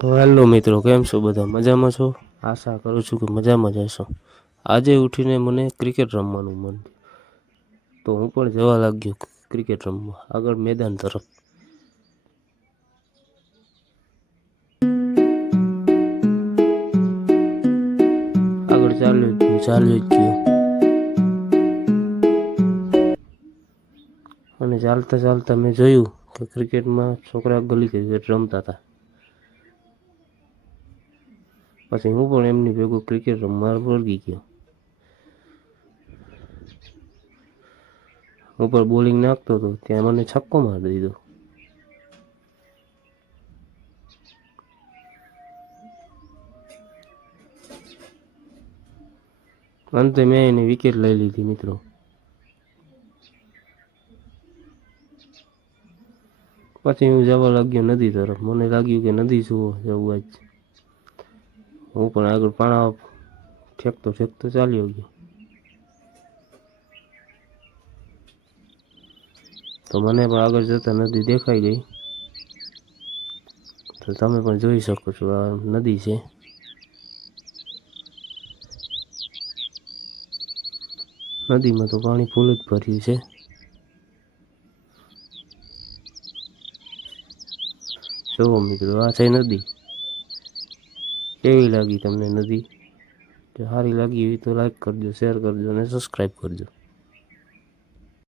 તો હેલો મિત્રો, કેમ છો? બધા મજામાં છો? આશા કરું છું કે મજામાં જ હશો. આજે ઉઠીને મને ક્રિકેટ રમવાનું મન થયું, તો હું પણ જવા લાગ્યો ક્રિકેટ રમવા આગળ મેદાન તરફ. આગળ ચાલ્યો જ ગયો અને ચાલતા ચાલતા મેં જોયું કે ક્રિકેટમાં છોકરા ગલી ક્રિકેટ રમતા હતા. પછી હું પણ એમની ભેગું ક્રિકેટ રમવા વળગી ગયો. હું પણ બોલિંગ નાખતો હતો, ત્યાં મને છક્કો મારી દીધો. અંતે મેં એની વિકેટ લઈ લીધી મિત્રો. પછી હું જવા લાગ્યો નદી તરફ. મને લાગ્યું કે નદી જવું આજ. હું પણ આગળ પાણા ઠેકતો ચાલ્યો ગયો. તો મને પણ આગળ જતા નદી દેખાઈ ગઈ. તો તમે પણ જોઈ શકો છો, આ નદી છે. નદીમાં તો પાણી ફૂલ જ ભર્યું છે. જોવો મિત્રો, આ છે નદી. કેવી લાગી તમને નદી? જો સારી લાગી હોય તો લાઈક કરજો, શેર કરજો અને સબસ્ક્રાઈબ કરજો.